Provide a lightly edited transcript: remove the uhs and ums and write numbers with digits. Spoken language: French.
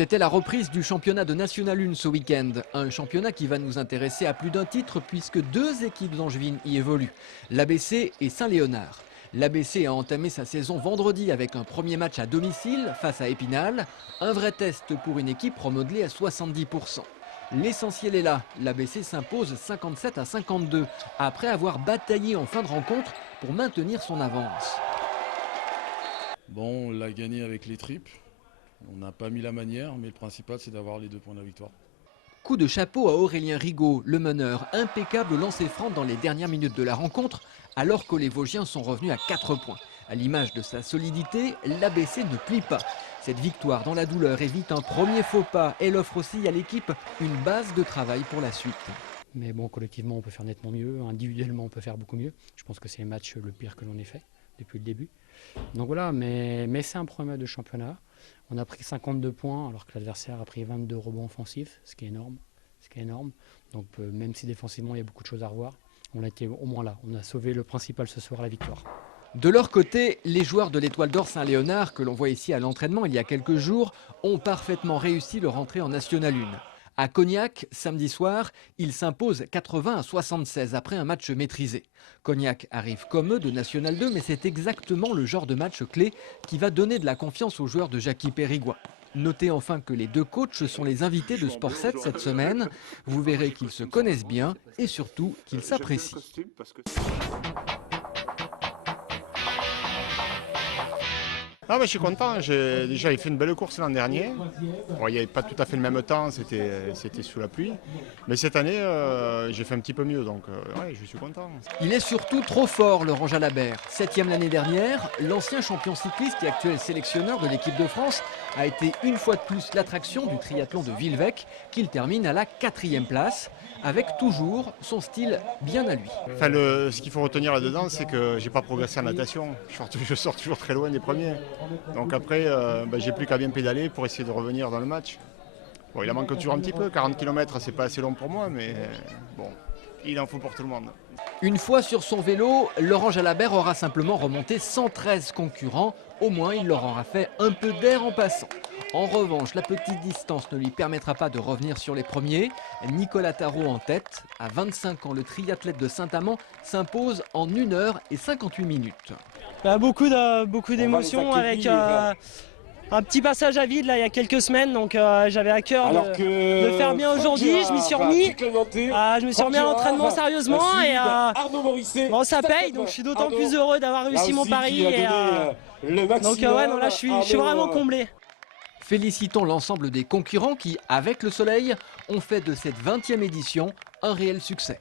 C'était la reprise du championnat de National 1 ce week-end. Un championnat qui va nous intéresser à plus d'un titre puisque deux équipes angevines y évoluent, l'ABC et Saint-Léonard. L'ABC a entamé sa saison vendredi avec un premier match à domicile face à Épinal. Un vrai test pour une équipe remodelée à 70%. L'essentiel est là, l'ABC s'impose 57-52 après avoir bataillé en fin de rencontre pour maintenir son avance. Bon, on l'a gagné avec les tripes. On n'a pas mis la manière, mais le principal, c'est d'avoir les 2 points de la victoire. Coup de chapeau à Aurélien Rigaud, le meneur, impeccable lancé franc dans les dernières minutes de la rencontre, alors que les Vosgiens sont revenus à 4 points. À l'image de sa solidité, l'ABC ne plie pas. Cette victoire dans la douleur évite un premier faux pas. Elle offre aussi à l'équipe une base de travail pour la suite. Mais bon, collectivement, on peut faire nettement mieux. Individuellement, on peut faire beaucoup mieux. Je pense que c'est le match le pire que l'on ait fait depuis le début. Donc voilà, mais c'est un premier match de championnat. On a pris 52 points alors que l'adversaire a pris 22 rebonds offensifs, ce qui est énorme. Donc même si défensivement il y a beaucoup de choses à revoir, on a été au moins là. On a sauvé le principal ce soir, la victoire. De leur côté, les joueurs de l'Étoile d'Or Saint-Léonard, que l'on voit ici à l'entraînement il y a quelques jours, ont parfaitement réussi leur entrée en National 1. À Cognac, samedi soir, ils s'imposent 80-76 après un match maîtrisé. Cognac arrive comme eux de National 2, mais c'est exactement le genre de match clé qui va donner de la confiance aux joueurs de Jackie Périgua. Notez enfin que les deux coachs sont les invités de Sport 7 cette semaine. Vous verrez qu'ils se connaissent bien et surtout qu'ils s'apprécient. Ah bah, je suis content, déjà il fait une belle course l'an dernier. Bon, il n'y avait pas tout à fait le même temps, c'était sous la pluie. Mais cette année, j'ai fait un petit peu mieux, donc ouais, je suis content. Il est surtout trop fort, Laurent Jalabert. 7e l'année dernière, l'ancien champion cycliste et actuel sélectionneur de l'équipe de France a été une fois de plus l'attraction du triathlon de Villevêque, qu'il termine à la 4e place, avec toujours son style bien à lui. Enfin, ce qu'il faut retenir là-dedans, c'est que j'ai pas progressé en natation. Je sors toujours très loin des premiers. Donc après, j'ai plus qu'à bien pédaler pour essayer de revenir dans le match. Bon, il en manque toujours un petit peu, 40 km, c'est pas assez long pour moi, mais bon, il en faut pour tout le monde. Une fois sur son vélo, Laurent Jalabert aura simplement remonté 113 concurrents. Au moins, il leur aura fait un peu d'air en passant. En revanche, la petite distance ne lui permettra pas de revenir sur les premiers. Nicolas Tarot en tête. À 25 ans, le triathlète de Saint-Amand s'impose en 1 h et 58 minutes. Beaucoup d'émotions avec un petit passage à vide là, il y a quelques semaines, donc j'avais à cœur de faire bien aujourd'hui. Je m'y suis remis, à l'entraînement sérieusement et bon, ça paye, donc je suis d'autant plus heureux d'avoir réussi mon pari. Donc là je suis vraiment comblé. Félicitons l'ensemble des concurrents qui, avec le soleil, ont fait de cette 20e édition un réel succès.